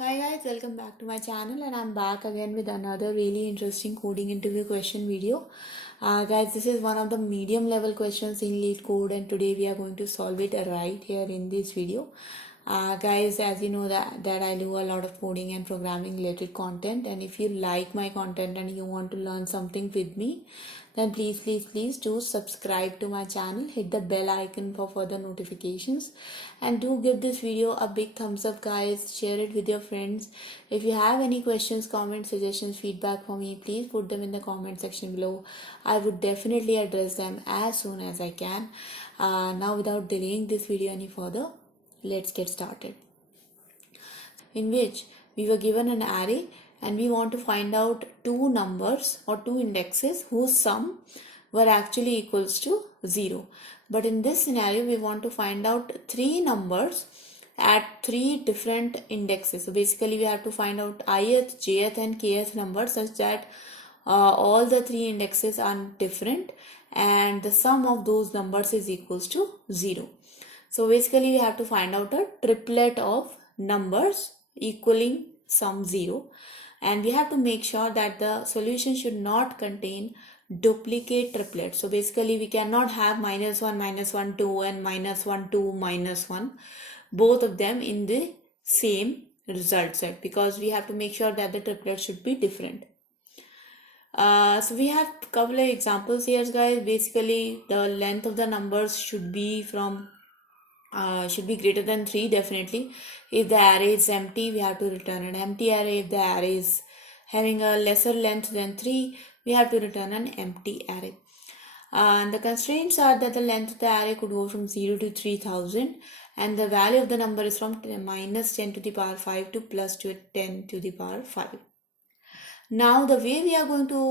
Hi guys, welcome back to my channel and I'm back again with another really interesting coding interview question video. Guys, this is one of the medium level questions in LeetCode and today we are going to solve it right here in this video. Guys, as you know that I do a lot of coding and programming related content, and if you like my content and you want to learn something with me, then please do subscribe to my channel, hit the bell icon for further notifications, and do give this video a big thumbs up guys. Share it with your friends. If you have any questions, comments, suggestions, feedback for me, please put them in the comment section below. I would definitely address them as soon as I can. Now without delaying this video any further, let's get started. In which we were given an array and we want to find out two numbers or two indexes whose sum were actually equals to 0. But in this scenario we want to find out three numbers at three different indexes. So basically we have to find out ith, jth and kth numbers such that all the three indexes are different and the sum of those numbers is equals to 0. So basically we have to find out a triplet of numbers equaling sum 0, and we have to make sure that the solution should not contain duplicate triplets. So basically we cannot have -1, -1, 2 and -1, 2, -1, both of them in the same result set, because we have to make sure that the triplets should be different. So we have a couple of examples here guys. Basically the length of the numbers should be greater than 3 definitely. If the array is empty, we have to return an empty array. If the array is having a lesser length than 3, we have to return an empty array. And the constraints are that the length of the array could go from 0 to 3000 and the value of the number is from -10 to the power 5 to +10 to the power 5. Now the way we are going to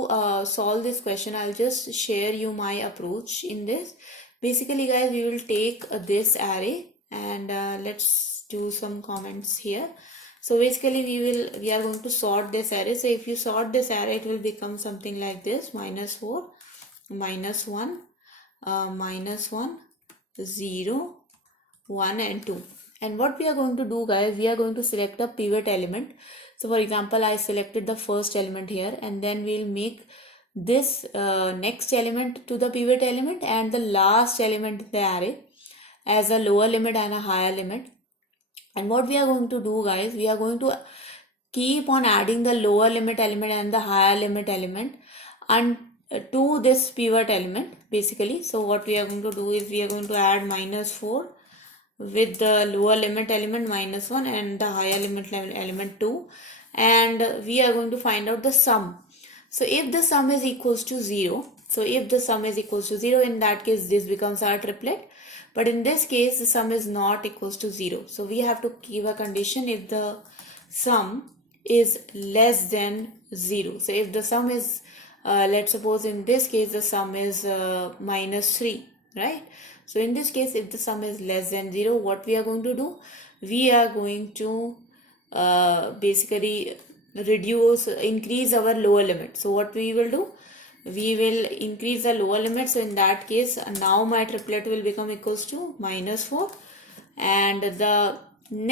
solve this question, I'll just share you my approach in this. Basically guys, we will take this array and let's do some comments here. So basically we are going to sort this array. So if you sort this array, it will become something like this: -4, -1, -1, 0, 1 and 2. And what we are going to do guys, we are going to select a pivot element. So for example, I selected the first element here, and then we'll make this next element to the pivot element and the last element in the array as a lower limit and a higher limit. And what we are going to do guys, we are going to keep on adding the lower limit element and the higher limit element and to this pivot element basically. So what we are going to do is we are going to add -4 with the lower limit element -1 and the higher limit element 2, and we are going to find out the sum. So if the sum is equals to 0, in that case this becomes our triplet. But in this case the sum is not equals to 0. So we have to give a condition if the sum is less than 0. So if the sum is, let's suppose in this case the sum is -3, right? So in this case, if the sum is less than 0, what we are going to do? We are going to basically increase our lower limit. So what we will do? We will increase the lower limit. So in that case, now my triplet will become equals to -4, and the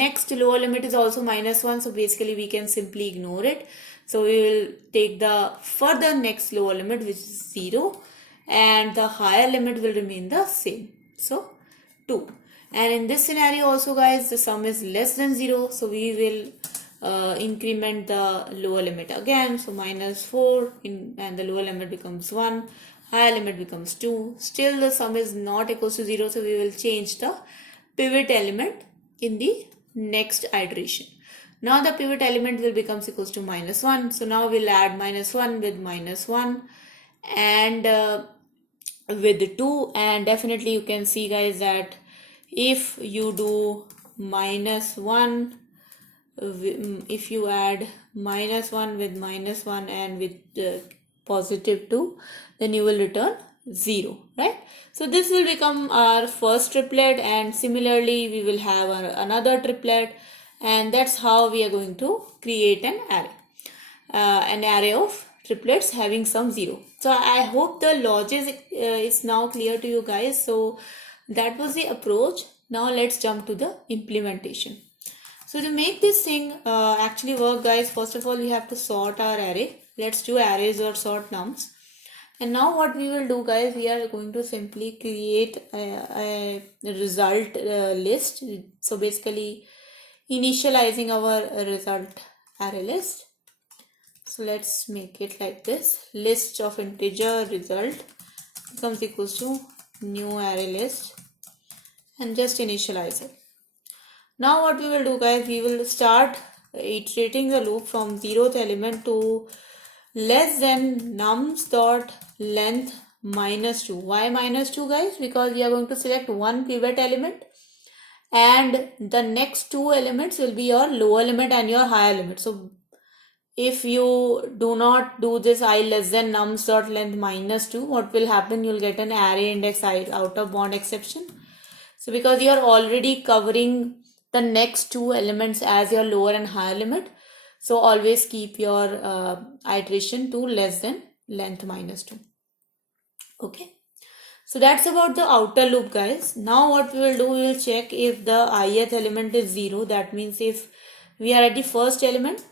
next lower limit is also -1. So basically we can simply ignore it. So we will take the further next lower limit, which is 0, and the higher limit will remain the same. So 2. And in this scenario also guys, the sum is less than 0. So we will increment the lower limit again. So -4 and the lower limit becomes 1. Higher limit becomes 2. Still the sum is not equals to 0. So we will change the pivot element in the next iteration. Now the pivot element will become equals to -1. So now we'll add -1 with -1 and with 2, and definitely you can see guys that if you do -1, if you add -1 with -1 and with +2, then you will return 0, right? So this will become our first triplet, and similarly we will have another triplet, and that's how we are going to create an array of triplets having sum 0. So I hope the logic is now clear to you guys. So that was the approach. Now let's jump to the implementation. So to make this thing actually work, guys, first of all we have to sort our array. Let's do arrays or sort nums. And now what we will do, guys, we are going to simply create a result list. So basically initializing our result array list. So let's make it like this. List of integer result becomes equals to new array list, and just initialize it. Now what we will do, guys, we will start iterating the loop from 0th element to less than nums dot length -2. Why -2, guys? Because we are going to select one pivot element and the next two elements will be your lower limit and your higher limit. So if you do not do this I less than nums dot length -2, what will happen? You'll get an array index out of bound exception. So because you are already covering the next two elements as your lower and higher limit, so always keep your iteration to less than length -2. Okay. So that's about the outer loop, guys. Now what we will do, we will check if the ith element is 0. That means if we are at the first element,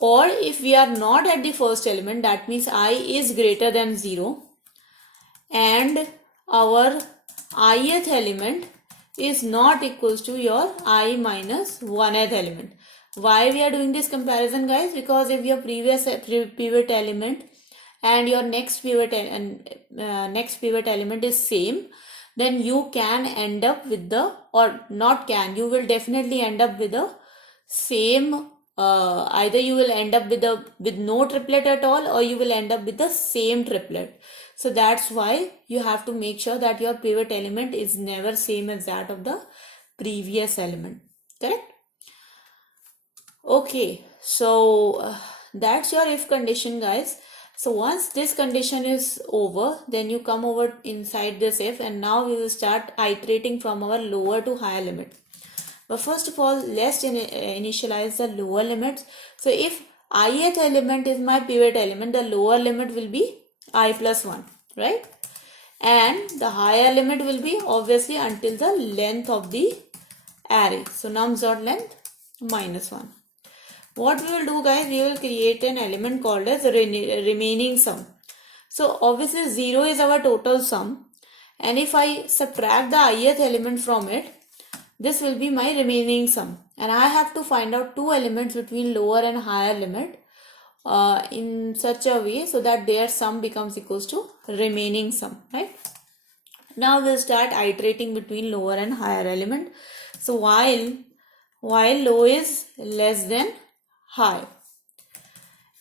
or if we are not at the first element, that means I is greater than 0 and our ith element is not equals to your I minus 1th element. Why we are doing this comparison, guys? Because if your previous pivot element and your next pivot element is same, then you can end up with the, or not can, you will definitely end up with the same, either you will end up with no triplet at all, or you will end up with the same triplet. So that's why you have to make sure that your pivot element is never same as that of the previous element. Correct? Okay, so that's your if condition, guys. So once this condition is over, then you come over inside this if, and now we will start iterating from our lower to higher limit. But first of all, let's initialize the lower limits. So if ith element is my pivot element, the lower limit will be I plus 1, right? And the higher limit will be obviously until the length of the array. So nums dot length -1. What we will do, guys, we will create an element called as remaining sum. So obviously 0 is our total sum, and if I subtract the ith element from it, this will be my remaining sum, and I have to find out two elements between lower and higher limit in such a way so that their sum becomes equals to remaining sum, right? Now we'll start iterating between lower and higher element. So while low is less than high,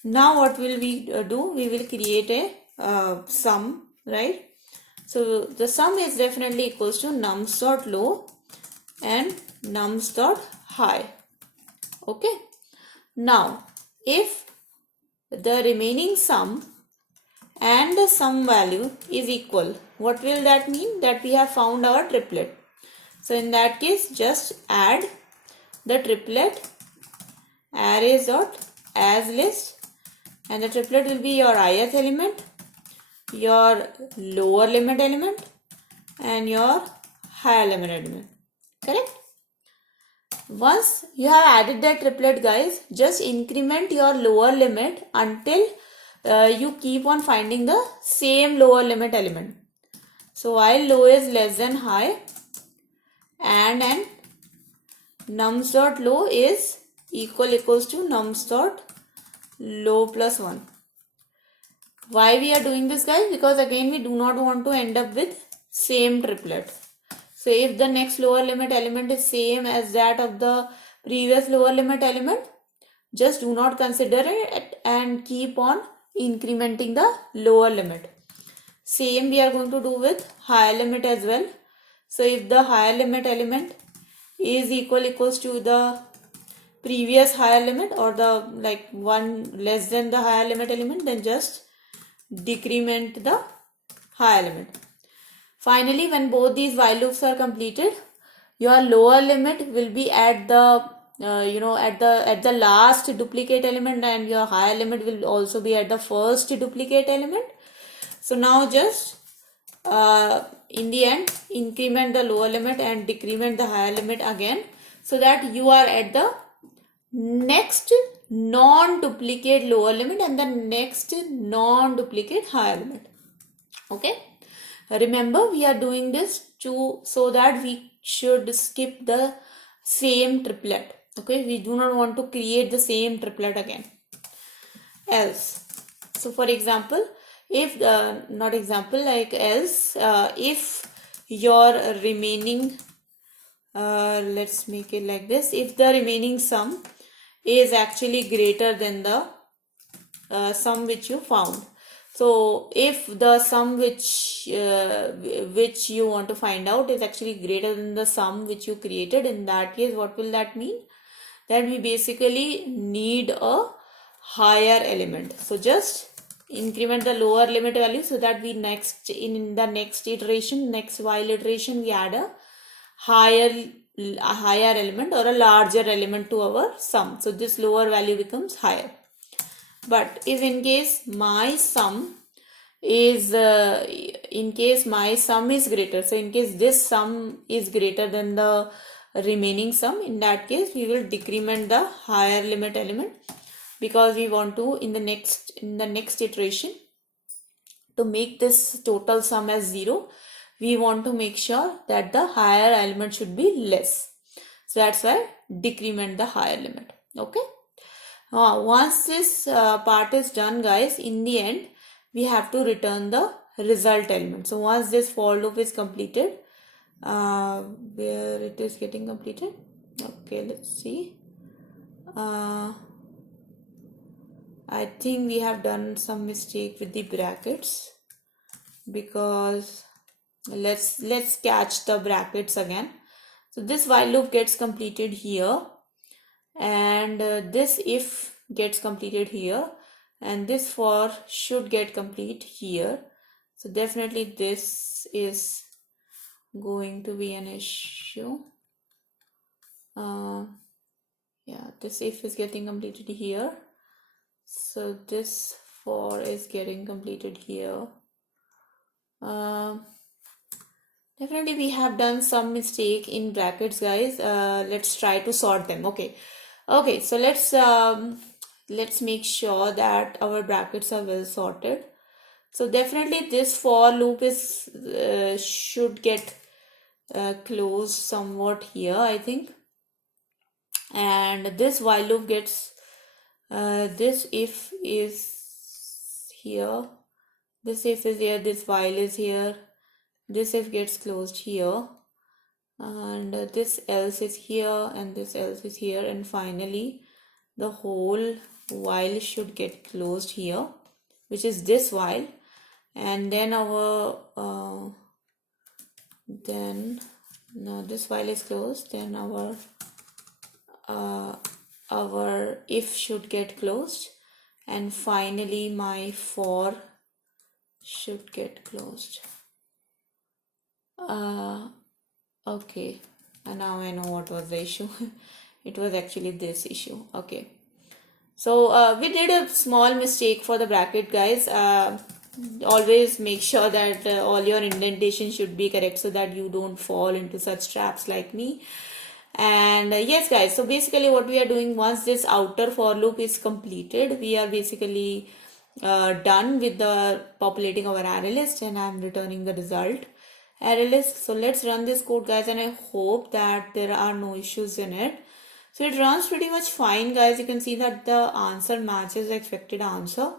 now what will we do? We will create a sum, right? So the sum is definitely equals to nums dot low and nums dot high. Okay. Now if the remaining sum and the sum value is equal, what will that mean? That we have found our triplet. So in that case, just add the triplet arrays dot as list, and the triplet will be your ith element, your lower limit element, and your higher limit element. Correct? Once you have added that triplet, guys, just increment your lower limit until you keep on finding the same lower limit element. So while low is less than high and nums dot low is equals to nums dot low plus 1. Why we are doing this, guys? Because again we do not want to end up with same triplet. So if the next lower limit element is same as that of the previous lower limit element, just do not consider it and keep on incrementing the lower limit. Same we are going to do with higher limit as well. So if the higher limit element is equals to the previous higher limit, or the like one less than the higher limit element, then just decrement the higher limit. Finally, when both these while loops are completed, your lower limit will be at the at the last duplicate element, and your higher limit will also be at the first duplicate element. So now just in the end increment the lower limit and decrement the higher limit again. so that you are at the next non-duplicate lower limit and the next non-duplicate higher limit. Okay, remember we are doing this so that we should skip the same triplet. Okay, we do not want to create the same triplet again. Else, so for example, if not example, like else, if your remaining let's make it like this, if the remaining sum is actually greater than the sum which you found. So if the sum which you want to find out is actually greater than the sum which you created, in that case what will that mean? That we basically need a higher element. So just increment the lower limit value so that we in the next iteration, next while iteration, we add a higher element or a larger element to our sum. So this lower value becomes higher. But if in case my sum is greater, so in case this sum is greater than the remaining sum, in that case we will decrement the higher limit element, because we want to in the next iteration, to make this total sum as 0, we want to make sure that the higher element should be less. So that's why decrement the higher limit. Okay, once this part is done, guys, in the end we have to return the result element. So once this for loop is completed, where it is getting completed, okay, let's see. I think we have done some mistake with the brackets, because let's catch the brackets again. So this while loop gets completed here, and this if gets completed here, and this for should get complete here. So definitely this is going to be an issue. Yeah, this if is getting completed here, so this for is getting completed here. Definitely we have done some mistake in brackets, guys. Let's try to sort them. Okay, so let's make sure that our brackets are well sorted. So definitely this for loop is should get closed somewhat here, I think, and this while loop gets this if is here, this if is here, this while is here, this if gets closed here, and this else is here, and this else is here, and finally the whole while should get closed here, which is this while, and then our then now this while is closed, then our if should get closed, and finally my for should get closed. Okay, and now I know what was the issue. It was actually this issue. Okay, so we did a small mistake for the bracket, guys. Always make sure that all your indentation should be correct, so that you don't fall into such traps like me. And yes, guys, so basically what we are doing, once this outer for loop is completed, we are basically done with the populating our array list, and I'm returning the result array list. So let's run this code, guys, and I hope that there are no issues in it. So it runs pretty much fine, guys. You can see that the answer matches the expected answer.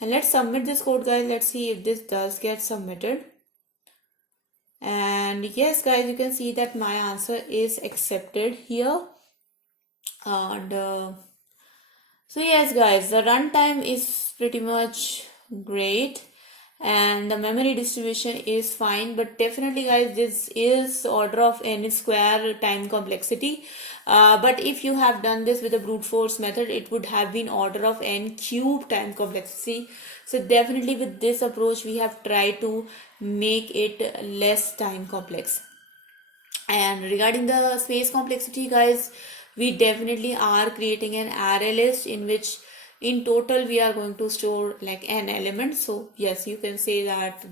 And let's submit this code, guys. Let's see if this does get submitted. And yes, guys, you can see that my answer is accepted here. And so yes, guys, the runtime is pretty much great, and the memory distribution is fine. But definitely, guys, this is order of n square time complexity. But if you have done this with the brute force method, it would have been order of n cube time complexity. So definitely with this approach, we have tried to make it less time complex. And regarding the space complexity, guys, we definitely are creating an array list in which in total we are going to store like n elements. So yes, you can say that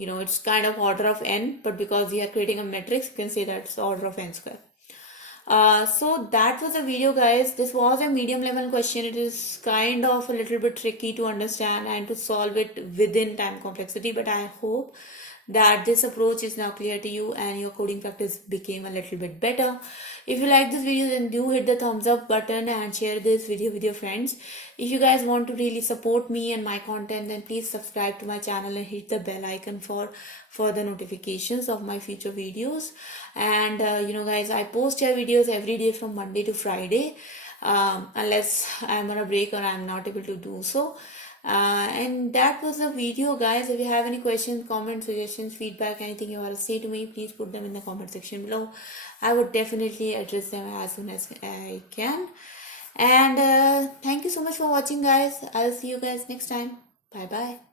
it's kind of order of n, but because we are creating a matrix, you can say that's order of n square. So that was the video, guys. This was a medium level question. It is kind of a little bit tricky to understand and to solve it within time complexity, but I hope that this approach is now clear to you and your coding practice became a little bit better. If you like this video, then do hit the thumbs up button and share this video with your friends. If you guys want to really support me and my content, then please subscribe to my channel and hit the bell icon for further notifications of my future videos. And guys, I post your videos every day from Monday to Friday, unless I'm on a break or I'm not able to do so. And that was the video, guys. If you have any questions, comments, suggestions, feedback, anything you want to say to me, please put them in the comment section below. I would definitely address them as soon as I can. And thank you so much for watching, guys. I'll see you guys next time. Bye bye.